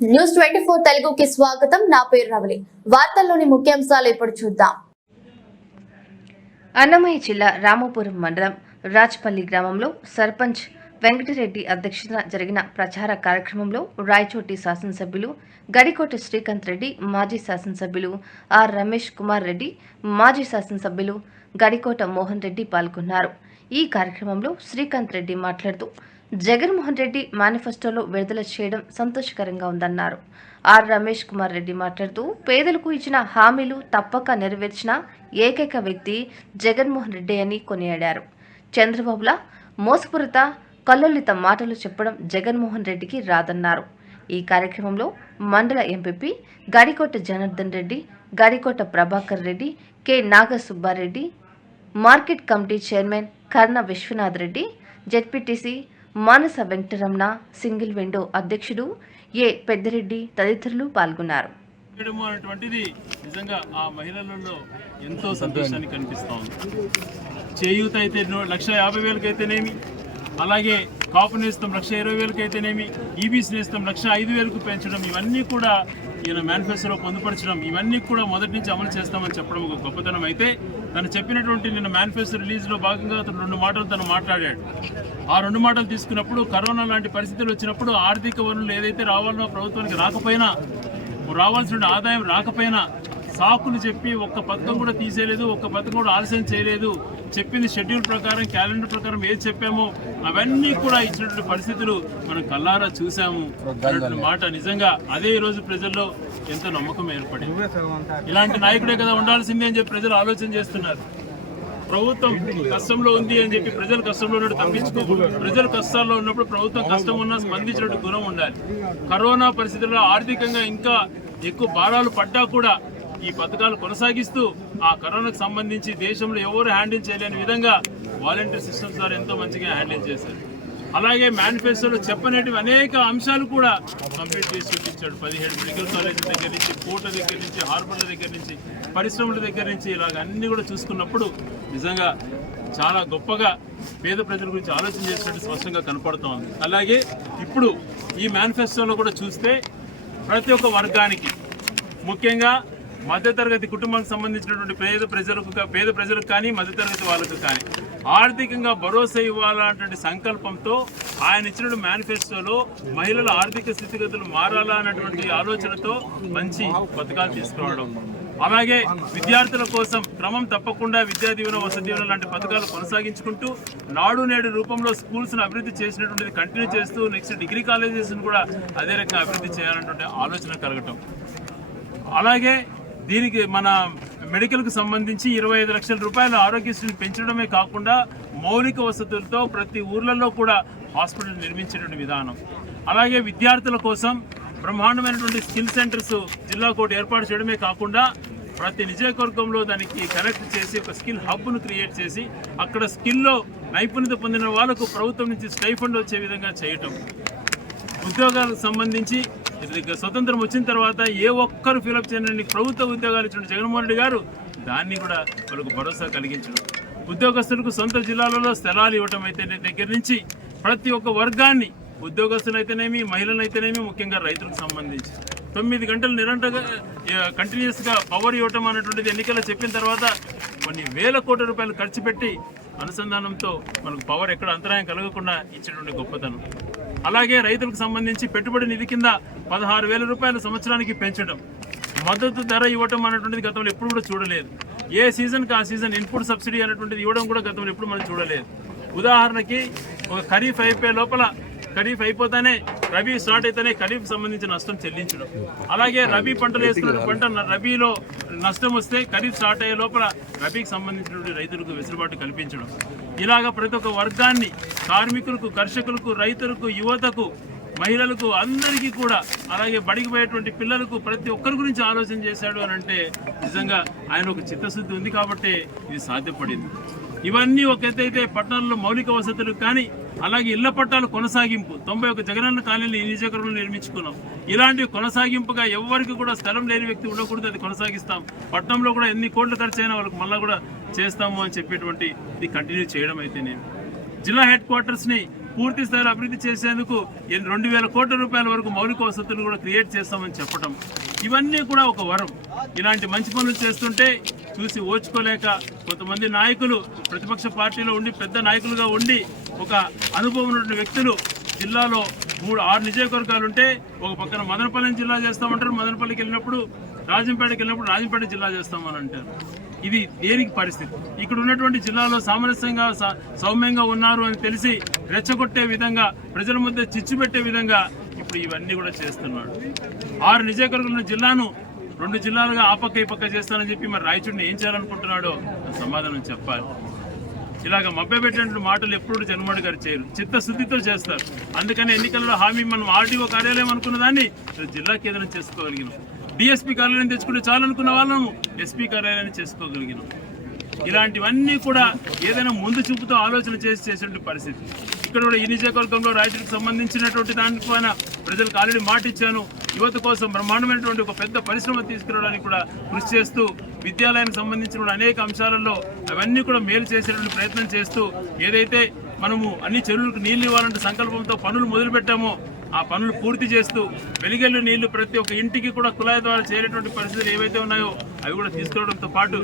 News 24 తెలుగుకి స్వాగతం. నా పేరు రవలి. వార్తల్లోని ముఖ్యాంశాలు ఇప్పుడు చూద్దాం. అన్నమయ్య జిల్లా రామపురం మండలం రాజ్పల్లి గ్రామంలో సర్పంచ్ వెంకటరెడ్డి అధ్యక్షతన జరిగిన ప్రచార కార్యక్రమంలో రాయచోటి శాసనసభ్యులు గడికోట శ్రీకాంత్ రెడ్డి, మాజీ శాసనసభ్యులు ఆర్ రమేష్ కుమార్ రెడ్డి, మాజీ శాసనసభ్యులు గడికోట మోహన్ రెడ్డి పాల్గొన్నారు. ఈ కార్యక్రమంలో శ్రీకాంత్ రెడ్డి మాట్లాడుతూ జగన్మోహన్ రెడ్డి మేనిఫెస్టోలో విడుదల చేయడం సంతోషకరంగా ఉందన్నారు. ఆర్ రమేష్ కుమార్ రెడ్డి మాట్లాడుతూ పేదలకు ఇచ్చిన హామీలు తప్పక నెరవేర్చిన ఏకైక వ్యక్తి జగన్మోహన్ రెడ్డి అని కొనియాడారు. చంద్రబాబుల మోసపూరిత కల్లోలిత మాటలు చెప్పడం జగన్మోహన్ రెడ్డికి రాదన్నారు. ఈ కార్యక్రమంలో మండల MPP Gadikota Janardhan Reddy, Gadikota Prabhakar Reddy, K Nagasubbareddy, market committee chairman Karna Viswanath Reddy, ZPTC Manasa Venkataramana, single window అధ్యక్షుడు ఏ పెద్దిరెడ్డి తదితరులు పాల్గొన్నారు. నిజంగా ఆ మహిళలలో ఎంతో సంతోషాన్ని కనిపిస్తా ఉంది. చేయూత అయితే 1,50,000 అయితేనేమి, అలాగే కాపు నేస్తం 1,20,000 అయితేనేమి, ఈబీసీ నేస్తం 5,05,000 పెంచడం, ఇవన్నీ కూడా ఈయన మేనిఫెస్టోలో పొందుపరచడం, ఇవన్నీ కూడా మొదటి నుంచి అమలు చేస్తామని చెప్పడం ఒక గొప్పతనం. అయితే తను చెప్పినటువంటి నిన్న మేనిఫెస్టో రిలీజ్లో భాగంగా అతను 2 మాటలు తను మాట్లాడాడు. ఆ 2 మాటలు తీసుకున్నప్పుడు కరోనా లాంటి పరిస్థితులు వచ్చినప్పుడు ఆర్థిక వనరులు ఏదైతే రావాలనో ప్రభుత్వానికి రాకపోయినా, రావాల్సిన ఆదాయం రాకపోయినా సాకులు చెప్పి ఒక్క పథకం కూడా తీసేయలేదు, ఒక్క పథకం కూడా ఆలస్యం చేయలేదు. చెప్పింది షెడ్యూల్ ప్రకారం, క్యాలెండర్ ప్రకారం ఏది చెప్పామో అవన్నీ కూడా ఇచ్చినటువంటి పరిస్థితులు మనం కల్లారా చూసాము అన్నటువంటి మాట. నిజంగా అదే ఈరోజు ప్రజల్లో ఎంతో నమ్మకం ఏర్పడింది. ఇలాంటి నాయకుడే కదా ఉండాల్సిందే అని చెప్పి ప్రజలు ఆలోచన చేస్తున్నారు. ప్రభుత్వం కష్టంలో ఉంది అని చెప్పి ప్రజలు కష్టంలో ఉన్నట్టు తప్పించుకోకూడదు. ప్రజలు కష్టాల్లో ఉన్నప్పుడు ప్రభుత్వం కష్టం ఉన్నా స్పందించినట్టు గుణం ఉండాలి. కరోనా పరిస్థితుల్లో ఆర్థికంగా ఇంకా ఎక్కువ భారాలు పడ్డా కూడా ఈ పథకాలు కొనసాగిస్తూ ఆ కరోనాకు సంబంధించి దేశంలో ఎవరు హ్యాండిల్ చేయలేని విధంగా వాలంటీర్ సిస్టమ్స్ ద్వారా ఎంతో మంచిగా హ్యాండిల్ చేశారు. అలాగే మేనిఫెస్టోలో చెప్పనేటివి అనేక అంశాలు కూడా కంప్లీట్ చేసి చూపించాడు. 17 మెడికల్ కాలేజీల దగ్గర నుంచి, పోర్టుల దగ్గర నుంచి, హార్బర్ల దగ్గర నుంచి, పరిశ్రమల దగ్గర నుంచి ఇలాగ అన్ని కూడా చూసుకున్నప్పుడు నిజంగా చాలా గొప్పగా పేద ప్రజల గురించి ఆలోచన చేసినట్టు స్పష్టంగా కనపడుతూ ఉంది. అలాగే ఇప్పుడు ఈ మేనిఫెస్టోలో కూడా చూస్తే ప్రతి ఒక్క వర్గానికి, ముఖ్యంగా మధ్యతరగతి కుటుంబానికి సంబంధించినటువంటి పేద ప్రజలకు కానీ, మధ్యతరగతి వాళ్ళకు కానీ ఆర్థికంగా భరోసా ఇవ్వాలన్నటువంటి సంకల్పంతో ఆయన ఇచ్చిన మేనిఫెస్టోలో మహిళల ఆర్థిక స్థితిగతులు మారాలా అన్నటువంటి ఆలోచనతో మంచి పథకాలు తీసుకురావడం, అలాగే విద్యార్థుల కోసం క్రమం తప్పకుండా విద్యా దీవెన, వసతి దీవెన లాంటి పథకాలు కొనసాగించుకుంటూ నాడు నేడు రూపంలో స్కూల్స్ను అభివృద్ధి చేసినటువంటిది కంటిన్యూ చేస్తూ నెక్స్ట్ డిగ్రీ కాలేజెస్ను కూడా అదే రకంగా అభివృద్ధి చేయాలన్నటువంటి ఆలోచన కలగటం. అలాగే దీనికి మన మెడికల్కు సంబంధించి 25 లక్షల రూపాయల ఆరోగ్యశ్రీని పెంచడమే కాకుండా మౌలిక వసతులతో ప్రతి ఊర్లలో కూడా హాస్పిటల్ నిర్మించేటువంటి విధానం, అలాగే విద్యార్థుల కోసం బ్రహ్మాండమైనటువంటి స్కిల్ సెంటర్స్ జిల్లా కోటి ఏర్పాటు చేయడమే కాకుండా ప్రతి నియోజకవర్గంలో దానికి కనెక్ట్ చేసి ఒక స్కిల్ హబ్ను క్రియేట్ చేసి అక్కడ స్కిల్లో నైపుణ్యత పొందిన వాళ్ళకు ప్రభుత్వం నుంచి స్టైఫండ్ వచ్చే విధంగా చేయటం. ఉద్యోగాలకు సంబంధించి స్వతంత్రం వచ్చిన తర్వాత ఏ ఒక్కరు ఫిలప్ చేయడానికి ప్రభుత్వ ఉద్యోగాలు ఇచ్చిన జగన్మోహన్ రెడ్డి గారు దాన్ని కూడా వాళ్ళకు భరోసా కలిగించడం, ఉద్యోగస్తులకు సొంత జిల్లాలలో స్థలాలు ఇవ్వటం అయితే దగ్గర నుంచి ప్రతి ఒక్క వర్గాన్ని, ఉద్యోగస్తులైతేనేమి, మహిళలైతేనేమి, ముఖ్యంగా రైతులకు సంబంధించి 9 గంటలు నిరంతరంగా కంటిన్యూస్గా పవర్ ఇవ్వటం అన్నటువంటిది ఎన్నికల్లో చెప్పిన తర్వాత కొన్ని వేల కోట్ల రూపాయలు ఖర్చు పెట్టి అనుసంధానంతో మనకు పవర్ ఎక్కడ అంతరాయం కలగకుండా ఇచ్చినటువంటి గొప్పతనం. అలాగే రైతులకు సంబంధించి పెట్టుబడి నిధి కింద 16,000 రూపాయల సంవత్సరానికి పెంచడం, మద్దతు ధర ఇవ్వటం అన్నటువంటిది గతంలో ఎప్పుడు కూడా చూడలేదు. ఏ సీజన్కి ఆ సీజన్ ఇన్పుట్ సబ్సిడీ అనేటువంటిది ఇవ్వడం కూడా గతంలో ఎప్పుడు మనం చూడలేదు. ఉదాహరణకి ఒక ఖరీఫ్ అయిపోయే లోపల, ఖరీఫ్ అయిపోతానే రబీ స్టార్ట్ అయితేనే ఖరీఫ్ సంబంధించిన నష్టం చెల్లించడం, అలాగే రబీ పంటలు వేసుకున్న పంట రబీలో నష్టం వస్తే ఖరీఫ్ స్టార్ట్ అయ్యే లోపల రబీకి సంబంధించినటువంటి రైతులకు వెసులుబాటు కల్పించడం. ఇలాగా ప్రతి ఒక్క వర్గాన్ని, కార్మికులకు, కర్షకులకు, రైతులకు, యువతకు, మహిళలకు అందరికీ కూడా, అలాగే బడికి పోయేటువంటి పిల్లలకు ప్రతి ఒక్కరి గురించి ఆలోచన చేశాడు అని అంటే నిజంగా ఆయన ఒక చిత్తశుద్ధి ఉంది కాబట్టి ఇది సాధ్యపడింది. ఇవన్నీ ఒక ఎత్తైతే పట్టణాల్లో మౌలిక వసతులు కానీ, అలాగే ఇళ్ల పట్టాలు కొనసాగింపు 91 జగనన్న కాలనీలు ఈ నియోజకవర్గంలో నిర్మించుకున్నాం. ఇలాంటి కొనసాగింపుగా ఎవరికి కూడా స్థలం లేని వ్యక్తి ఉండకూడదు, అది కొనసాగిస్తాం. పట్టణంలో కూడా ఎన్ని కోట్లు ఖర్చు అయినా వాళ్ళకి మళ్ళీ కూడా చేస్తాము అని చెప్పేటువంటి ఇది కంటిన్యూ చేయడం అయితే నేను జిల్లా హెడ్ క్వార్టర్స్ని పూర్తి స్థాయిలో అభివృద్ధి చేసేందుకు 2,000 కోట్ల రూపాయల వరకు మౌలిక వసతులు కూడా క్రియేట్ చేస్తామని చెప్పడం, ఇవన్నీ కూడా ఒక వరం. ఇలాంటి మంచి పనులు చేస్తుంటే చూసి ఓర్చుకోలేక కొంతమంది నాయకులు ప్రతిపక్ష పార్టీలో ఉండి పెద్ద నాయకులుగా ఉండి ఒక అనుభవం ఉన్న వ్యక్తులు జిల్లాలో 6 నియోజకవర్గాలు ఉంటే ఒక పక్కన మదనపల్లి జిల్లా చేస్తామంటారు, మదనపల్లికి వెళ్ళినప్పుడు రాజంపేటకి వెళ్ళినప్పుడు రాజంపేట జిల్లా చేస్తామని అంటారు. ఇది దేనికి పరిస్థితి? ఇక్కడ ఉన్నటువంటి జిల్లాలో సామరస్యంగా సౌమ్యంగా ఉన్నారు అని తెలిసి రెచ్చగొట్టే విధంగా, ప్రజల మధ్య చిచ్చు పెట్టే విధంగా ఇప్పుడు ఇవన్నీ కూడా చేస్తున్నాడు. 6 నియోజకవర్గాల జిల్లాను 2 జిల్లాలుగా ఆ పక్క ఈ పక్క చేస్తానని చెప్పి మరి రాయచూడిని ఏం చేయాలనుకుంటున్నాడో సమాధానం చెప్పాలి. ఇలాగ మభ్యపెట్టినటువంటి మాటలు ఎప్పుడు జగన్మోహన్ గారు చేయరు, చిత్తశుద్ధితో చేస్తారు. అందుకని ఎన్నికల్లో హామీ మనం ఆర్డీఓ కార్యాలయం అనుకున్న దాన్ని జిల్లా కేంద్రం చేసుకోగలిగినాం. డిఎస్పీ కార్యాలయం తెచ్చుకుంటే చాలనుకున్న వాళ్ళము ఎస్పీ కార్యాలయాన్ని చేసుకోగలిగినాం. ఇలాంటివన్నీ కూడా ఏదైనా ముందు చూపుతో ఆలోచన చేసేటువంటి పరిస్థితి. ఇక్కడ కూడా ఈ నియోజకవర్గంలో రాయచూడికి సంబంధించినటువంటి దానిపైన ప్రజలకు ఆల్రెడీ మాట ఇచ్చాను. యువత కోసం బ్రహ్మాండమైనటువంటి ఒక పెద్ద పరిశ్రమ తీసుకురావడానికి కూడా కృషి చేస్తూ, విద్యాలయానికి సంబంధించిన అనేక అంశాలలో అవన్నీ కూడా మేలు చేసేటువంటి ప్రయత్నం చేస్తూ, ఏదైతే మనము అన్ని చెరువులకు నీళ్లు ఇవ్వాలంటే సంకల్పంతో పనులు మొదలుపెట్టామో ఆ పనులు పూర్తి చేస్తూ వెలిగెళ్ళు నీళ్లు ప్రతి ఒక్క ఇంటికి కూడా కుళాయి ద్వారా చేరేటువంటి పరిస్థితులు ఏవైతే ఉన్నాయో అవి కూడా తీసుకురావడంతో పాటు